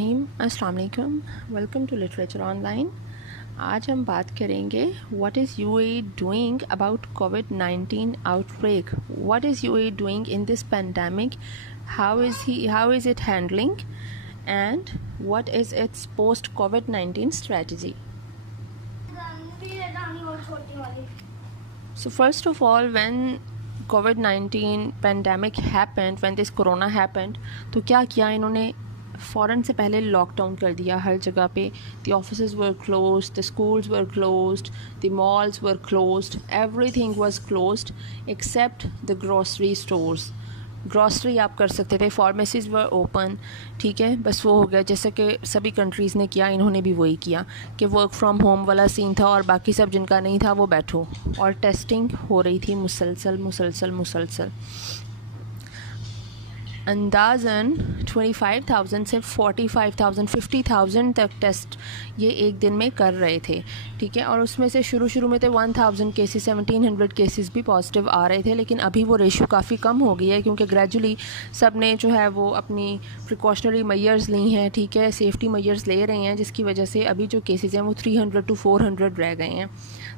अस्सलाम वालेकुम, welcome to literature online. आज हम बात करेंगे what is UAE doing about covid outbreak. What is UAE doing in this pandemic, how is it handling and what is it's post covid strategy. So first of all, when COVID-19 pandemic happened, when this corona happened, तो क्या किया इन्होंने? फ़ौरन से पहले lockdown कर दिया हर जगह पे। The offices were closed, the schools were closed, the malls were closed, everything was closed except the grocery stores. Grocery आप कर सकते थे, फार्मेसीज वर ओपन, ठीक है, बस वो हो गया। जैसे कि सभी कंट्रीज़ ने किया, इन्होंने भी वही किया कि वर्क फ्रॉम होम वाला सीन था और बाकी सब जिनका नहीं था वो बैठो। और टेस्टिंग हो रही थी मुसलसल। अंदाज़न 25,000 से 45,000 50,000 तक टेस्ट ये एक दिन में कर रहे थे, ठीक है। और उसमें से शुरू में तो 1,000 केसेस 1,700 केसेस भी पॉजिटिव आ रहे थे, लेकिन अभी वो रेशो काफ़ी कम हो गई है क्योंकि ग्रेजुअली सब ने जो है वो अपनी प्रिकॉशनरी मेजर्स ली हैं, ठीक है, सेफ्टी मेजर्स ले रहे हैं, जिसकी वजह से अभी जो केसेस हैं वो 300 to 400 रह गए हैं।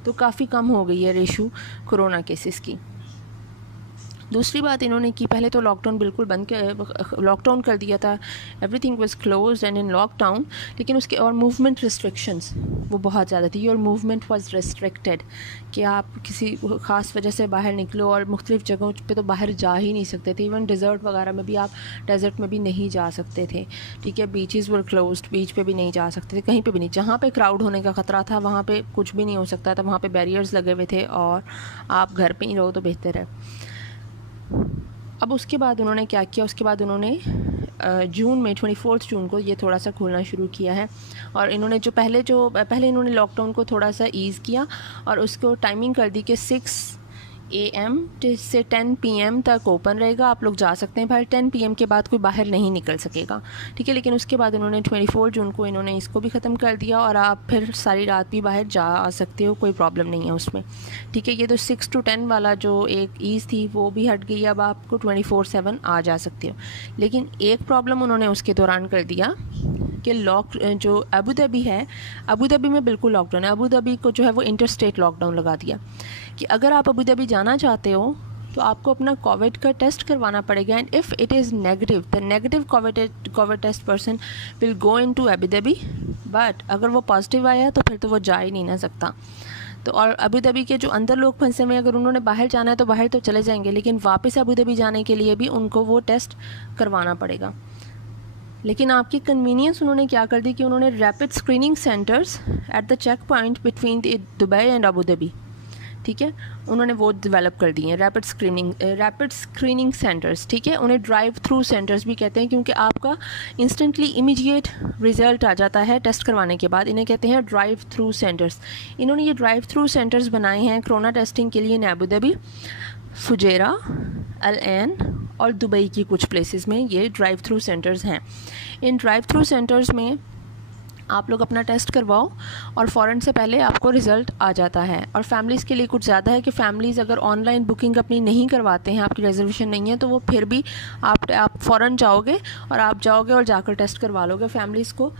तो काफ़ी कम हो गई है रेशो कोरोना केसेस की। दूसरी बात इन्होंने की, पहले तो लॉकडाउन बिल्कुल लॉकडाउन कर दिया था, everything was closed and in lockdown, लेकिन उसके और मूवमेंट रिस्ट्रिक्शंस वो बहुत ज़्यादा थी। और मूवमेंट वाज रिस्ट्रिक्टेड कि आप किसी ख़ास वजह से बाहर निकलो, और मुख्तलिफ़ जगहों पे तो बाहर जा ही नहीं सकते थे। इवन डेज़र्ट वगैरह में भी आप डेज़र्ट में भी नहीं जा सकते थे, ठीक है। बीचेस वर क्लोज्ड, बीच पे भी नहीं जा सकते थे, कहीं पे भी नहीं। जहाँ पे क्राउड होने का ख़तरा था वहाँ पे कुछ भी नहीं हो सकता था, वहाँ पे बैरियर्स लगे हुए थे और आप घर पे ही रहो तो बेहतर है। अब उसके बाद उन्होंने क्या किया, उसके बाद उन्होंने जून में 24 जून को ये थोड़ा सा खोलना शुरू किया है। और इन्होंने पहले इन्होंने लॉकडाउन को थोड़ा सा ईज़ किया और उसको टाइमिंग कर दी कि 6 AM से 10 PM तक ओपन रहेगा, आप लोग जा सकते हैं बाहर। 10 PM के बाद कोई बाहर नहीं निकल सकेगा, ठीक है। लेकिन उसके बाद उन्होंने 24 जून को इन्होंने इसको भी ख़त्म कर दिया और आप फिर सारी रात भी बाहर जा आ सकते हो, कोई प्रॉब्लम नहीं है उसमें, ठीक है। ये तो 6 to 10 वाला जो एक ईज़ थी वो भी हट गई, अब आपको 24/7 आ जा सकते हो। लेकिन एक प्रॉब्लम उन्होंने उसके दौरान कर दिया कि जो अबू धाबी है, अबू धाबी में बिल्कुल लॉकडाउन है। अबू धाबी को जो है वो इंटर स्टेट लॉकडाउन लगा दिया कि अगर आप अबू धाबी जाना चाहते हो तो आपको अपना कोविड का टेस्ट करवाना पड़ेगा। And if it is negative, the negative covid test person will go into Abu Dhabi, but अगर वो पॉजिटिव आया तो फिर तो वो जा ही नहीं ना सकता। तो और अबू धाबी के जो अंदर लोग फंसे हुए हैं, अगर उन्होंने बाहर जाना है तो बाहर तो चले जाएंगे, लेकिन वापस अबू धाबी जाने के लिए भी उनको वो टेस्ट करवाना पड़ेगा। लेकिन आपकी कन्वीनियंस उन्होंने क्या कर दी कि उन्होंने rapid screening centres at the checkpoint between Dubai and Abu Dhabi, ठीक है, उन्होंने वो डेवलप कर दिए हैं, रैपिड स्क्रीनिंग सेंटर्स, ठीक है। उन्हें ड्राइव थ्रू सेंटर्स भी कहते हैं क्योंकि आपका इंस्टेंटली इमीडिएट रिज़ल्ट आ जाता है टेस्ट करवाने के बाद। इन्हें कहते हैं ड्राइव थ्रू सेंटर्स। इन्होंने ये ड्राइव थ्रू सेंटर्स बनाए हैं कोरोना टेस्टिंग के लिए अबू धाबी, फुजेरा, अल ऐन और दुबई की कुछ प्लेसेस में ये ड्राइव थ्रू सेंटर्स हैं। इन ड्राइव थ्रू सेंटर्स में आप लोग अपना टेस्ट करवाओ और फ़ौरन से पहले आपको रिज़ल्ट आ जाता है। और फैमिलीज़ के लिए कुछ ज़्यादा है कि फ़ैमिलीज़ अगर ऑनलाइन बुकिंग अपनी नहीं करवाते हैं, आपकी रिजर्वेशन नहीं है, तो वो फिर भी आप फ़ौरन जाओगे और आप जाओगे और जाकर टेस्ट करवा लोगे। फैमिलीज़ को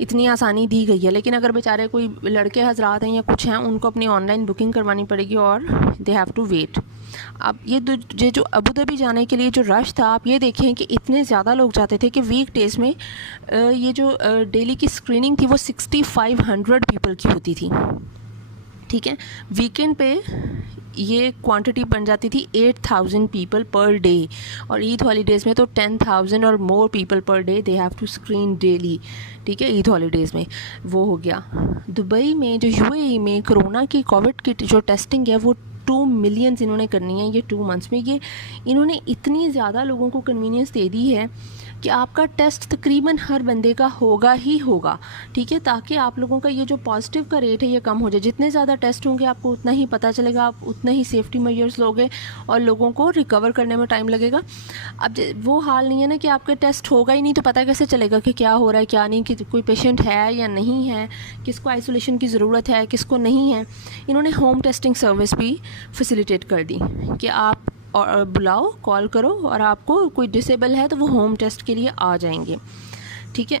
इतनी आसानी दी गई है। लेकिन अगर बेचारे कोई लड़के हजरात हैं या कुछ हैं, उनको अपनी ऑनलाइन बुकिंग करवानी पड़ेगी और दे हैव टू वेट। अब ये जो अबू धाबी जाने के लिए जो रश था, आप ये देखें कि इतने ज़्यादा लोग जाते थे कि वीक डेज़ में ये जो डेली की स्क्रीनिंग थी वो 6500 पीपल की होती थी, ठीक है। वीकेंड पे ये क्वांटिटी बन जाती थी 8000 पीपल पर डे, और ईद हॉलीडेज़ में तो 10,000 और more people per day they have to screen daily, ठीक है। ईद हॉलीडेज़ में वो हो गया। दुबई में जो यूएई में कोरोना की कोविड की जो टेस्टिंग है वो 2 मिलियन इन्होंने करनी है ये 2 मंथ्स में। ये इन्होंने इतनी ज़्यादा लोगों को कन्वीनियंस दे दी है कि आपका टेस्ट तकरीबन हर बंदे का होगा ही होगा, ठीक है, ताकि आप लोगों का ये जो पॉजिटिव का रेट है ये कम हो जाए। जितने ज़्यादा टेस्ट होंगे आपको उतना ही पता चलेगा, आप उतना ही सेफ्टी मेजर्स लोगे और लोगों को रिकवर करने में टाइम लगेगा। अब वो हाल नहीं है ना कि आपके टेस्ट होगा ही नहीं तो पता कैसे चलेगा कि क्या हो रहा है क्या नहीं, कि कोई पेशेंट है या नहीं है, किसको आइसोलेशन की ज़रूरत है किसको नहीं है। इन्होंने होम टेस्टिंग सर्विस भी फैसिलिटेट कर दी कि आप और बुलाओ, कॉल करो और आपको कोई डिसेबल है तो वो होम टेस्ट के लिए आ जाएंगे, ठीक है।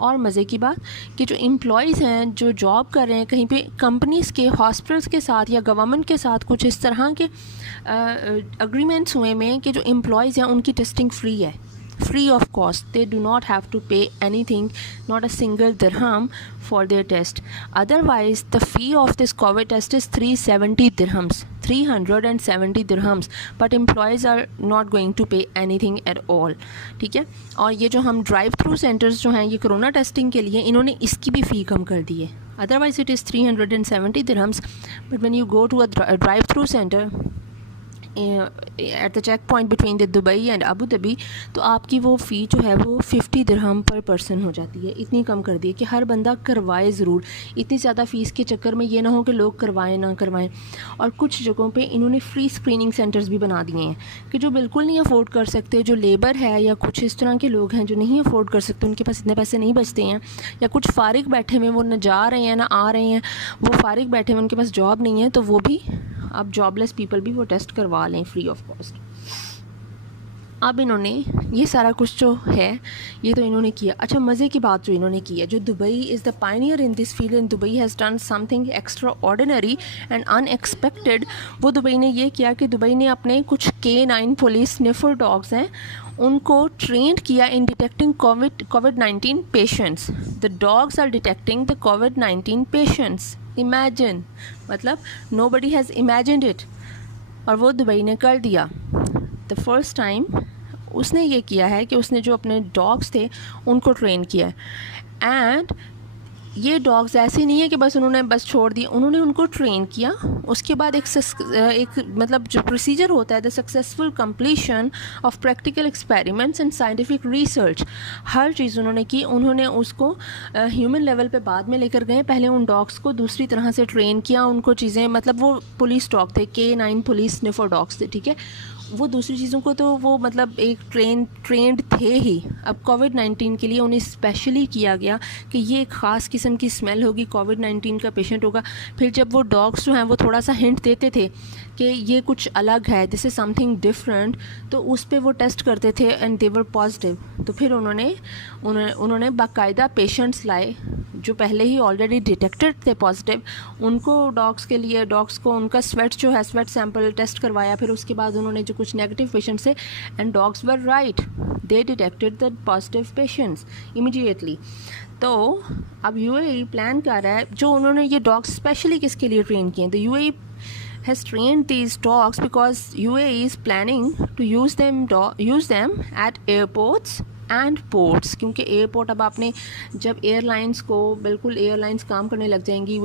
और मज़े की बात कि जो एम्प्लॉयज़ हैं जो जॉब कर रहे हैं कहीं पे कंपनीज़ के, हॉस्पिटल्स के साथ या गवर्नमेंट के साथ कुछ इस तरह के अग्रीमेंट्स हुए में कि जो एम्प्लॉयज़ हैं उनकी टेस्टिंग फ्री है, free of cost. They do not have to pay anything, not a single dirham for their test. Otherwise the fee of this COVID test is 370 dirhams, 370 dirhams, but employees are not going to pay anything at all. ठीक है। और ये जो हम drive through centres जो हैं ये corona testing के लिए, इन्होंने इसकी भी फ़ी कम कर दी है। Otherwise it is 370 dirhams, but when you go to a drive through center at the checkpoint between the Dubai and Abu Dhabi, तो आपकी वो फ़ी जो है वो 50 दिरहम पर पर्सन हो जाती है। इतनी कम कर दी है कि हर बंदा करवाए ज़रूर। इतनी ज़्यादा फ़ीस के चक्कर में ये ना हो कि लोग करवाएं ना करवाएं। और कुछ जगहों पे इन्होंने फ्री स्क्रीनिंग सेंटर्स भी बना दिए हैं कि जो बिल्कुल नहीं अफोर्ड कर सकते, जो लेबर है या कुछ इस तरह के लोग हैं जो नहीं अफोर्ड कर सकते, उनके पास इतने पैसे नहीं बचते हैं, या कुछ फारिग बैठे हुए वो न जा रहे हैं ना आ रहे हैं, वो फारिग बैठे हुए उनके पास जॉब नहीं है, तो वो भी अब जॉबलेस पीपल भी वो टेस्ट करवा लें फ्री ऑफ कॉस्ट। अब इन्होंने ये सारा कुछ जो है ये तो इन्होंने किया। अच्छा, मज़े की बात जो इन्होंने की है, जो Dubai is the Pioneer in this field and Dubai has done something extra ordinary and unexpected. वो दुबई ने ये किया कि दुबई ने अपने कुछ K9 पुलिस स्निफर डॉग्स हैं उनको ट्रेंड किया in detecting COVID-19 patients. The dogs are detecting the COVID-19 patients. Imagine, मतलब नोबडी हैज़ इमेजिन्ड इट, और वो दुबई ने कर दिया। द फर्स्ट टाइम उसने ये किया है कि उसने जो अपने डॉग्स थे उनको ट्रेन किया है। एंड ये डॉग्स ऐसे नहीं है कि बस उन्होंने बस छोड़ दिए, उन्होंने उनको ट्रेन किया। उसके बाद एक मतलब जो प्रोसीजर होता है, the successful completion of practical experiments and scientific research, हर चीज़ उन्होंने की। उन्होंने उसको ह्यूमन लेवल पे बाद में लेकर गए। पहले उन डॉग्स को दूसरी तरह से ट्रेन किया, उनको चीज़ें, मतलब वो पुलिस डॉग थे, K9 पुलिस स्निफर डॉग्स थे, ठीक है। वो दूसरी चीज़ों को तो वो मतलब एक ट्रेंड थे ही। अब COVID-19 के लिए उन्हें स्पेशली किया गया कि ये एक ख़ास किस्म की स्मेल होगी, COVID-19 का पेशेंट होगा। फिर जब वो डॉग्स जो हैं वो थोड़ा सा हिंट देते थे कि ये कुछ अलग है, दिस इज़ समथिंग डिफरेंट, तो उस पर वो टेस्ट करते थे एंड दे वर पॉजिटिव। तो फिर उन्होंने बाकायदा पेशेंट्स लाए जो पहले ही ऑलरेडी डिटेक्टेड थे पॉजिटिव, उनको डॉग्स को उनका स्वेट जो है, स्वेट सैंपल टेस्ट करवाया। फिर उसके बाद उन्होंने जो कुछ नेगेटिव पेशेंट्स थे, and dogs were right, they detected the positive patients immediately. तो अब UAE प्लान कर रहा है, जो उन्होंने ये डॉग्स स्पेशली किसके लिए ट्रेन किए, तो UAE has trained these dogs because UAE is planning to use them at airports and ports. क्योंकि एयरपोर्ट अब आपने जब एयरलाइंस को बिल्कुल एयरलाइंस काम करने लग जाएंगी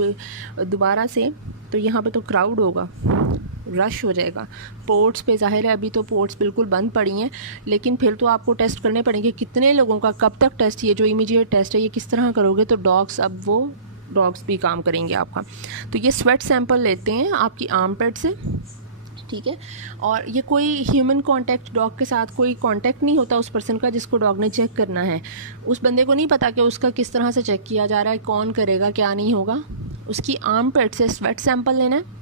दोबारा से, तो यहाँ पे तो क्राउड होगा, रश हो जाएगा। पोर्ट्स पे ज़ाहिर है अभी तो पोर्ट्स बिल्कुल बंद पड़ी हैं, लेकिन फिर तो आपको टेस्ट करने पड़ेंगे। कितने लोगों का, कब तक टेस्ट, ये जो इमीडिएट टेस्ट है ये किस तरह करोगे, तो डॉग्स भी काम करेंगे आपका। तो ये स्वेट सैंपल लेते हैं आपकी आर्मपिट से, ठीक है। और ये कोई ह्यूमन कांटेक्ट, डॉग के साथ कोई कांटेक्ट नहीं होता उस पर्सन का जिसको डॉग ने चेक करना है। उस बंदे को नहीं पता कि उसका किस तरह से चेक किया जा रहा है, कौन करेगा, क्या नहीं होगा। उसकी आर्मपिट से स्वेट सैंपल लेना है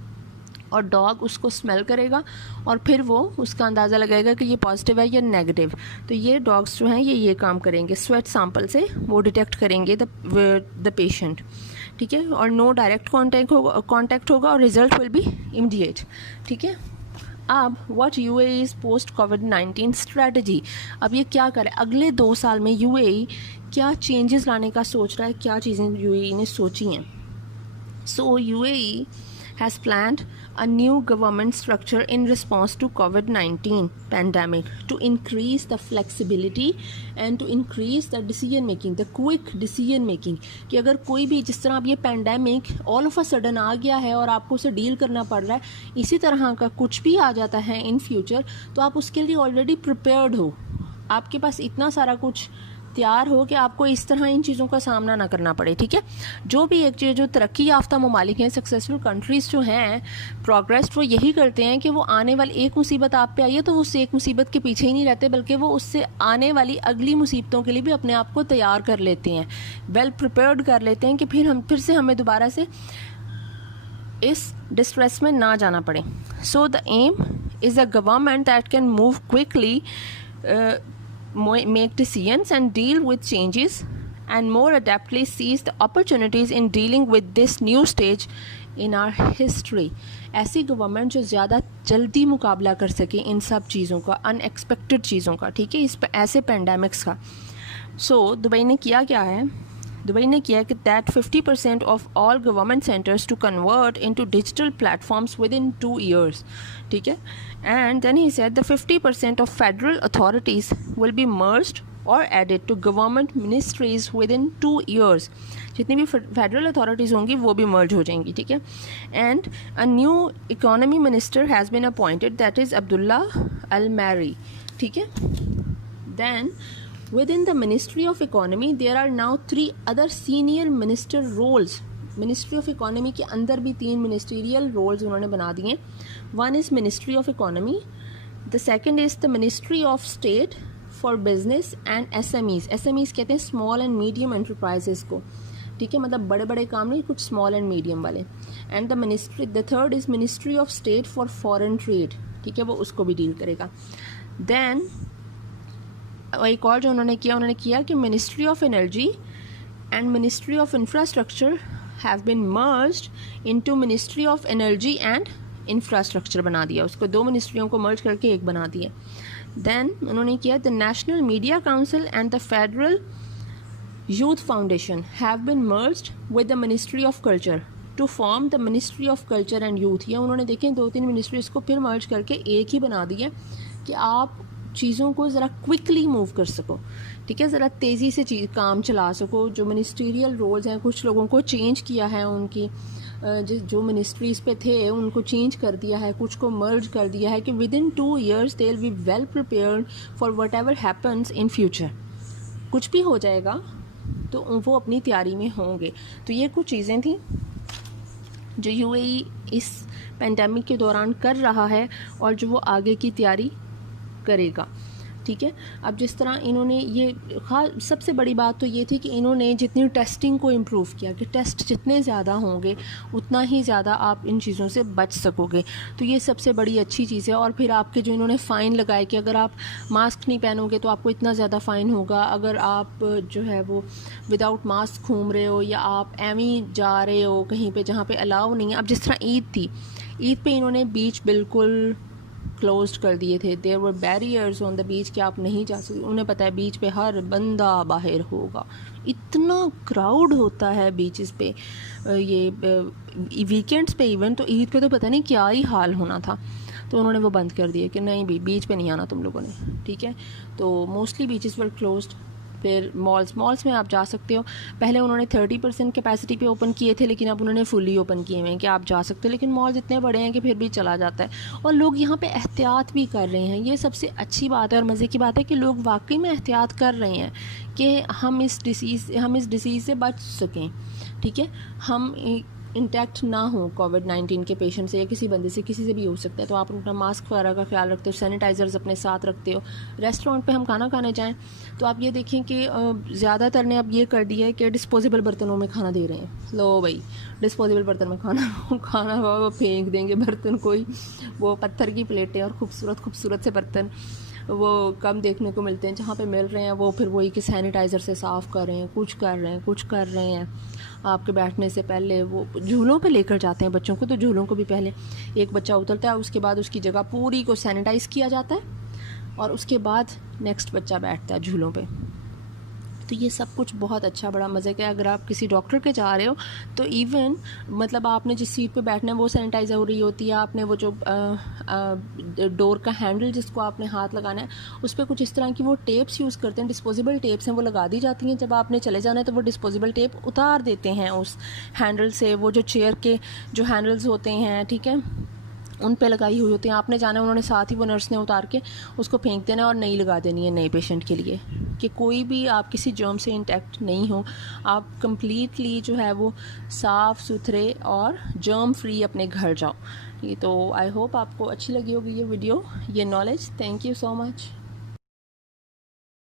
और डॉग उसको स्मेल करेगा और फिर वो उसका अंदाज़ा लगाएगा कि ये पॉजिटिव है या नेगेटिव। तो ये डॉग्स जो हैं ये काम करेंगे, स्वेट सैंपल से वो डिटेक्ट करेंगे द पेशेंट, ठीक है। और नो डायरेक्ट कॉन्टैक्ट होगा और रिज़ल्ट विल बी इमीडिएट, ठीक है। अब what UAE is post COVID-19 strategy, अब ये क्या करे, अगले 2 साल में UAE क्या चेंजेस लाने का सोच रहा है, क्या चीज़ें UAE ने सोची हैं। सो UAE has planned a new government structure in response to COVID-19 pandemic to increase the flexibility and to increase the decision making, the quick decision making, कि अगर कोई भी, जिस तरह अब ये pandemic all of a sudden आ गया है और आपको उसे डील करना पड़ रहा है, इसी तरह का कुछ भी आ जाता है इन फ्यूचर, तो आप उसके लिए ऑलरेडी प्रिपेयर्ड हो, आपके पास इतना सारा कुछ तैयार हो कि आपको इस तरह इन चीज़ों का सामना ना करना पड़े, ठीक है। जो भी एक चीज़, जो तरक्की याफ्ता ममालिक हैं, सक्सेसफुल कंट्रीज़ जो हैं, प्रोग्रेस, वो यही करते हैं कि वो आने वाली एक मुसीबत आप पे आई है तो वो उससे एक मुसीबत के पीछे ही नहीं रहते, बल्कि वो उससे आने वाली अगली मुसीबतों के लिए भी अपने आप को तैयार कर लेते हैं, वेल प्रिपेयर्ड कर लेते हैं कि फिर से हमें दोबारा से इस डिस्ट्रेस में ना जाना पड़े। So the M is a government that can move quickly make decisions and deal with changes and more adeptly seize the opportunities in dealing with this new stage in our history. ऐसी government जो ज़्यादा जल्दी मुकाबला कर सके इन सब चीज़ों का, अनएक्सपेक्टेड चीज़ों का, ठीक है, इस ऐसे पेंडेमिक्स का. सो दुबई ने किया क्या है, दुबई ने किया कि that 50% of all government centres to convert into digital platforms within 2 years, ठीक है. And then he said the 50% of federal authorities will be merged और added to government ministries within 2 years. जितनी भी federal authorities होंगी वो भी मर्ज हो जाएंगी, ठीक है. And a new economy minister has been appointed, that is Abdullah Al Marri, ठीक है. Then within the Ministry of Economy there are now 3 other senior minister roles. Ministry of Economy के अंदर भी 3 ministerial roles उन्होंने बना दिए. One is Ministry of Economy, the second is the Ministry of State for Business and SMEs. SMEs कहते हैं small and medium enterprises को, ठीक है, मतलब बड़े बड़े काम नहीं, कुछ small and medium वाले. And the third is Ministry of State for Foreign Trade, ठीक है, वो उसको भी डील करेगा. Then एक और जो उन्होंने किया कि Ministry of Energy and Ministry of Infrastructure have been merged into Ministry of Energy and Infrastructure बना दिया, उसको 2 मिनिस्ट्रियों को मर्ज करके एक बना दिया. देन उन्होंने किया the National Media Council and the Federal Youth Foundation have been merged with the Ministry of Culture to form the Ministry of Culture and Youth. या उन्होंने देखें 2-3 मिनिस्ट्रीज को फिर मर्ज करके एक ही बना दिया कि आप चीज़ों को ज़रा क्विकली मूव कर सको, ठीक है, ज़रा तेज़ी से काम चला सको. जो मिनिस्ट्रियल रोल्स हैं कुछ लोगों को चेंज किया है, उनकी जो मिनिस्ट्रीज़ पे थे उनको चेंज कर दिया है, कुछ को मर्ज कर दिया है कि with in 2 years they will be well prepared for what ever happens in future. कुछ भी हो जाएगा तो वो अपनी तैयारी में होंगे. तो ये कुछ चीज़ें थी जो UAE इस पेंडेमिक के दौरान कर रहा है और जो वो आगे की तैयारी करेगा, ठीक है. अब जिस तरह इन्होंने ये सबसे बड़ी बात तो ये थी कि इन्होंने जितनी टेस्टिंग को इम्प्रूव किया कि टेस्ट जितने ज़्यादा होंगे उतना ही ज़्यादा आप इन चीज़ों से बच सकोगे. तो ये सबसे बड़ी अच्छी चीज़ है. और फिर आपके जो इन्होंने फ़ाइन लगाए कि अगर आप मास्क नहीं पहनोगे तो आपको इतना ज़्यादा फ़ाइन होगा, अगर आप जो है वो विदाउट मास्क घूम रहे हो या आप एवं जा रहे हो कहीं पर जहाँ पर अलाउ नहीं है. अब जिस तरह ईद थी, ईद पर इन्होंने बीच बिल्कुल क्लोज्ड कर दिए थे. There were barriers on the beach कि आप नहीं जा सकते. उन्हें पता है बीच पे हर बंदा बाहर होगा, इतना क्राउड होता है बीचेस पे. ये वीकेंड्स पे इवन, तो ईद पे तो पता नहीं क्या ही हाल होना था. तो उन्होंने वो बंद कर दिया कि नहीं भी बीच पे नहीं आना तुम लोगों ने, ठीक है. तो मोस्टली बीचेस वर क्लोज्ड. फिर मॉल्स में आप जा सकते हो. पहले उन्होंने 30% कैपेसिटी पे ओपन किए थे, लेकिन अब उन्होंने फुली ओपन किए हुए हैं कि आप जा सकते हो. लेकिन मॉल्स इतने बड़े हैं कि फिर भी चला जाता है. और लोग यहाँ पे एहतियात भी कर रहे हैं. ये सबसे अच्छी बात है और मज़े की बात है कि लोग वाकई में एहतियात कर रहे हैं कि हम इस डिसीज़ से बच सकें, ठीक है, हम इंटैक्ट ना हो कोविड-19 के पेशेंट से या किसी बंदे से, किसी से भी हो सकता है. तो आप अपना मास्क वगैरह का ख्याल रखते हो, सैनिटाइज़र्स अपने साथ रखते हो. रेस्टोरेंट पे हम खाना खाने जाएं तो आप ये देखें कि ज़्यादातर ने अब ये कर दिया है कि डिस्पोजेबल बर्तनों में खाना दे रहे हैं. लो भाई, डिस्पोजेबल बर्तन में खाना वो फेंक देंगे बर्तन, कोई वो पत्थर की प्लेटें और खूबसूरत से बर्तन वो कम देखने को मिलते हैं. जहाँ पे मिल रहे हैं वो फिर वही कि सैनिटाइज़र से साफ़ कर रहे हैं, कुछ कर रहे हैं. आपके बैठने से पहले वो झूलों पे लेकर जाते हैं बच्चों को, तो झूलों को भी पहले एक बच्चा उतरता है, उसके बाद उसकी जगह पूरी को सैनिटाइज़ किया जाता है और उसके बाद नेक्स्ट बच्चा बैठता है झूलों पे. तो ये सब कुछ बहुत अच्छा, बड़ा मज़े का है. अगर आप किसी डॉक्टर के जा रहे हो तो इवन मतलब आपने जिस सीट पे बैठना है वो सैनिटाइज़र हो रही होती है. आपने वो जो डोर का हैंडल जिसको आपने हाथ लगाना है उस पर कुछ इस तरह की वो टेप्स यूज़ करते हैं, डिस्पोजेबल टेप्स हैं, वो लगा दी जाती हैं. जब आपने चले जाना है तो वो डिस्पोजेबल टेप उतार देते हैं उस हैंडल से. वो जो चेयर के जो हैंडल्स होते हैं, ठीक है, उन पे लगाई हुई होती हैं. आपने जाना है, उन्होंने साथ ही वो नर्स ने उतार के उसको फेंक देना और नई लगा देनी है नए पेशेंट के लिए, कि कोई भी आप किसी जर्म से इंटैक्ट नहीं हो. आप कंप्लीटली जो है वो साफ़ सुथरे और जर्म फ्री अपने घर जाओ. ये तो आई होप आपको अच्छी लगी होगी ये वीडियो, ये knowledge. Thank you so much.